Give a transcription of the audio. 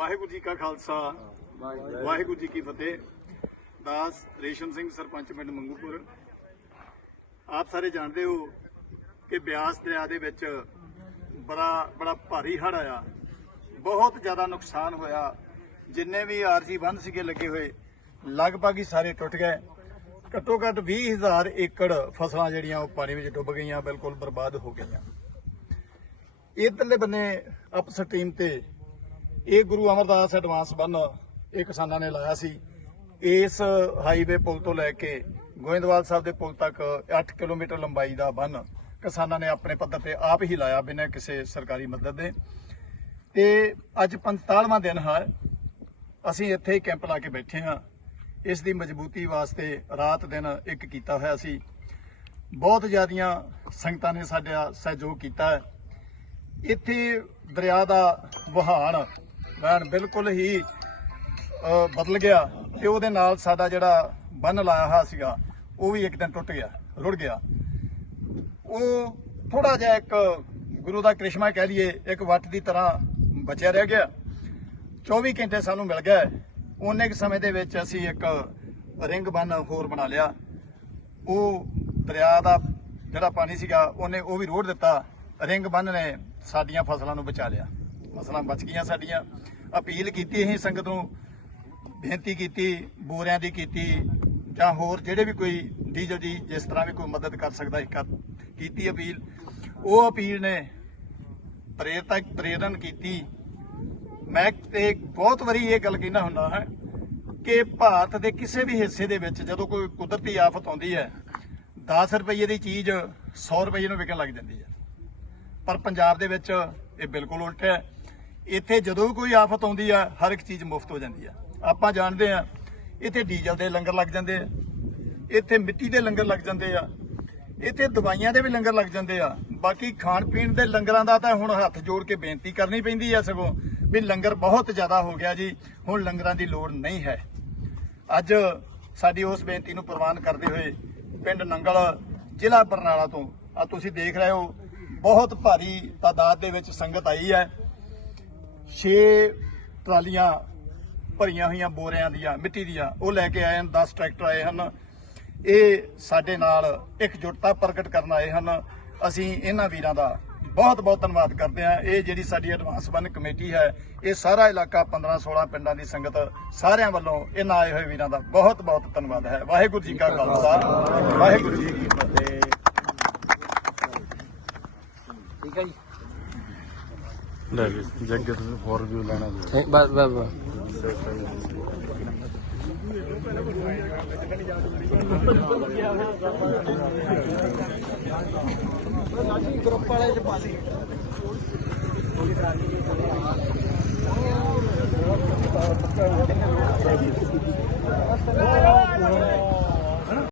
ਵਾਹਿਗੁਰੂ ਜੀ ਕਾ ਖਾਲਸਾ। ਵਾਹਿਗੁਰੂ। ਜੀ ਕੀ ਫਤਿਹ। ਦਾਸ ਰੇਸ਼ਮ ਸਿੰਘ ਸਰਪੰਚ ਪਿੰਡ ਮੰਗੂਪੁਰ। ਆਪ ਸਾਰੇ ਜਾਣਦੇ ਹੋ ਕਿ ਬਿਆਸ ਦਰਿਆ ਦੇ ਵਿੱਚ ਬੜਾ ਬੜਾ ਭਾਰੀ ਹੜ੍ਹ ਆਇਆ। ਬਹੁਤ ਜ਼ਿਆਦਾ ਨੁਕਸਾਨ ਹੋਇਆ। ਜਿੰਨੇ ਵੀ ਆਰਜੀ ਬੰਦ ਸੀਗੇ ਲੱਗੇ ਹੋਏ ਲਗਭਗ ਹੀ ਸਾਰੇ ਟੁੱਟ ਗਏ। ਘੱਟੋ ਘੱਟ 20000 ਏਕੜ ਫਸਲਾਂ ਜਿਹੜੀਆਂ ਉਹ ਪਾਣੀ ਵਿੱਚ ਡੁੱਬ ਗਈਆਂ ਬਿਲਕੁਲ ਬਰਬਾਦ ਹੋ ਗਈਆਂ। ਇਧਰਲੇ ਬੰਨੇ ਅਪ ਸਟ੍ਰੀਮ ਤੇ ਇਹ ਗੁਰੂ ਅਮਰਦਾਸ ਐਡਵਾਂਸ ਬੰਨ ਇਹ ਕਿਸਾਨਾਂ ਨੇ ਲਾਇਆ ਸੀ। ਇਸ ਹਾਈਵੇ ਪੁਲ ਤੋਂ ਲੈ ਕੇ ਗੋਇੰਦਵਾਲ ਸਾਹਿਬ ਦੇ ਪੁਲ ਤੱਕ 8 ਕਿਲੋਮੀਟਰ ਲੰਬਾਈ ਦਾ ਬੰਨ ਕਿਸਾਨਾਂ ਨੇ ਆਪਣੇ ਪੱਧਰ ਤੇ ਆਪ ਹੀ ਲਾਇਆ ਬਿਨਾਂ ਕਿਸੇ ਸਰਕਾਰੀ ਮਦਦ ਦੇ। ਤੇ ਅੱਜ 45ਵਾਂ ਦਿਨ ਹੈ ਅਸੀਂ ਇੱਥੇ ਹੀ ਕੈਂਪ ਲਾ ਕੇ ਬੈਠੇ ਹਾਂ। ਇਸ ਦੀ ਮਜ਼ਬੂਤੀ ਵਾਸਤੇ ਰਾਤ ਦਿਨ ਇੱਕ ਕੀਤਾ ਹੋਇਆ ਸੀ। ਬਹੁਤ ਜ਼ਿਆਦੀਆਂ ਸੰਗਤਾਂ ਨੇ ਸਾਡਾ ਸਹਿਯੋਗ ਕੀਤਾ ਹੈ। ਇੱਥੇ ਦਰਿਆ ਦਾ ਵਹਾਣ ਵਹਿਣ ਬਿਲਕੁਲ ਹੀ ਬਦਲ ਗਿਆ ਤੇ ਉਹਦੇ ਨਾਲ ਸਾਡਾ ਜਿਹੜਾ ਬੰਨ ਲਾਇਆ ਹੋਇਆ ਸੀਗਾ, ਉਹ ਵੀ ਇੱਕ ਦਿਨ ਟੁੱਟ ਗਿਆ, ਰੁੜ ਗਿਆ। ਉਹ ਥੋੜਾ ਜਿਹਾ ਇੱਕ ਗੁਰੂ ਦਾ ਕ੍ਰਿਸ਼ਮਾ ਕਹਿ ਲਈਏ, ਇੱਕ ਵੱਟ ਦੀ ਤਰ੍ਹਾਂ ਬਚਿਆ ਰਹਿ ਗਿਆ। 24 ਘੰਟੇ ਸਾਨੂੰ ਮਿਲ ਗਏ ਉਹਨੇ ਕੁ ਸਮੇਂ ਦੇ ਵਿੱਚ ਅਸੀਂ ਇੱਕ ਰਿੰਗ ਬੰਨ ਹੋਰ ਬਣਾ ਲਿਆ। ਉਹ ਦਰਿਆ ਦਾ ਜਿਹੜਾ ਪਾਣੀ ਸੀਗਾ, ਉਹਨੇ ਉਹ ਵੀ ਰੋੜ ਦਿੱਤਾ। ਰਿੰਗ ਬੰਨ ਨੇ ਸਾਡੀਆਂ ਫਸਲਾਂ ਨੂੰ ਬਚਾ ਲਿਆ। ਫਸਲਾਂ ਬਚ ਗਈਆਂ ਸਾਡੀਆਂ। ਅਪੀਲ ਕੀਤੀ ਅਸੀਂ ਸੰਗਤ ਨੂੰ ਬੇਨਤੀ ਕੀਤੀ, ਬੋਰਿਆਂ ਦੀ ਕੀਤੀ, ਜਾਂ ਹੋਰ ਜਿਹੜੇ ਵੀ ਕੋਈ ਡੀਜੋ ਦੀ ਜਿਸ ਤਰ੍ਹਾਂ ਵੀ ਕੋਈ ਮਦਦ ਕਰ ਸਕਦਾ ਸੀ ਕੀਤੀ ਅਪੀਲ। ਉਹ ਅਪੀਲ ਨੇ ਪ੍ਰੇਰਤਾ, ਪ੍ਰੇਰਨ ਕੀਤੀ। ਮੈਂ ਤੇ ਬਹੁਤ ਵਾਰੀ ਇਹ ਗੱਲ ਕਹਿੰਦਾ ਹੁੰਦਾ ਹਾਂ ਕਿ ਭਾਰਤ ਦੇ ਕਿਸੇ ਵੀ ਹਿੱਸੇ ਦੇ ਵਿੱਚ ਜਦੋਂ ਕੋਈ ਕੁਦਰਤੀ ਆਫਤ ਆਉਂਦੀ ਹੈ 10 ਰੁਪਏ ਦੀ ਚੀਜ਼ 100 ਰੁਪਏ ਨੂੰ ਵਿਕਣ ਲੱਗ ਜਾਂਦੀ ਹੈ। ਪਰ ਪੰਜਾਬ ਦੇ ਵਿੱਚ ਇਹ ਬਿਲਕੁਲ ਉਲਟ ਹੈ। ਇੱਥੇ ਜਦੋਂ ਵੀ ਕੋਈ ਆਫਤ ਆਉਂਦੀ ਆ, ਹਰ ਇੱਕ ਚੀਜ਼ ਮੁਫਤ ਹੋ ਜਾਂਦੀ ਆ। ਆਪਾਂ ਜਾਣਦੇ ਹਾਂ ਇੱਥੇ ਡੀਜ਼ਲ ਦੇ ਲੰਗਰ ਲੱਗ ਜਾਂਦੇ ਆ, ਇੱਥੇ ਮਿੱਟੀ ਦੇ ਲੰਗਰ ਲੱਗ ਜਾਂਦੇ ਆ, ਇੱਥੇ ਦਵਾਈਆਂ ਦੇ ਵੀ ਲੰਗਰ ਲੱਗ ਜਾਂਦੇ ਆ। ਬਾਕੀ ਖਾਣ ਪੀਣ ਦੇ ਲੰਗਰਾਂ ਦਾ ਤਾਂ ਹੁਣ ਹੱਥ ਜੋੜ ਕੇ ਬੇਨਤੀ ਕਰਨੀ ਪੈਂਦੀ ਆ ਸਗੋਂ, ਵੀ ਲੰਗਰ ਬਹੁਤ ਜ਼ਿਆਦਾ ਹੋ ਗਿਆ ਜੀ, ਹੁਣ ਲੰਗਰਾਂ ਦੀ ਲੋੜ ਨਹੀਂ ਹੈ। ਅੱਜ ਸਾਡੀ ਉਸ ਬੇਨਤੀ ਨੂੰ ਪ੍ਰਵਾਨ ਕਰਦੇ ਹੋਏ ਪਿੰਡ ਨੰਗਲ, ਜ਼ਿਲ੍ਹਾ ਬਰਨਾਲਾ ਤੋਂ ਆ ਤੁਸੀਂ ਦੇਖ ਰਹੇ ਹੋ, ਬਹੁਤ ਭਾਰੀ ਤਾਦਾਦ ਦੇ ਵਿੱਚ ਸੰਗਤ ਆਈ ਹੈ। 6 ਟਰਾਲੀਆਂ ਭਰੀਆਂ ਹੋਈਆਂ ਬੋਰਿਆਂ ਦੀਆਂ, ਮਿੱਟੀ ਦੀਆਂ, ਉਹ ਲੈ ਕੇ ਆਏ ਹਨ 10 ਟਰੈਕਟਰ ਆਏ ਹਨ। ਇਹ ਸਾਡੇ ਨਾਲ ਇਕਜੁੱਟਤਾ ਪ੍ਰਗਟ ਕਰਨ ਆਏ ਹਨ। ਅਸੀਂ ਇਹਨਾਂ ਵੀਰਾਂ ਦਾ ਬਹੁਤ ਬਹੁਤ ਧੰਨਵਾਦ ਕਰਦੇ ਹਾਂ। ਇਹ ਜਿਹੜੀ ਸਾਡੀ ਐਡਵਾਂਸ ਬੰਨ ਕਮੇਟੀ ਹੈ, ਇਹ ਸਾਰਾ ਇਲਾਕਾ 15 16 ਪਿੰਡਾਂ ਦੀ ਸੰਗਤ ਸਾਰਿਆਂ ਵੱਲੋਂ ਇਹਨਾਂ ਆਏ ਹੋਏ ਵੀਰਾਂ ਦਾ ਬਹੁਤ ਬਹੁਤ ਧੰਨਵਾਦ ਹੈ। ਵਾਹਿਗੁਰੂ ਜੀ ਕਾ ਖਾਲਸਾ। ਵਾਹਿਗੁਰੂ ਜੀ ਕੀ ਫਤਿਹ। ਠੀਕ ਹੈ ਜੀ। ਲੈ ਵੀ ਜੱਗੇ ਤੁਸੀਂ ਹੋਰ ਵੀ ਲੈਣਾ ਜੀ। ਬਸ ਬਸ ਬਸ। ਗਰੁੱਪ ਵਾਲੇ ਚ ਪਾ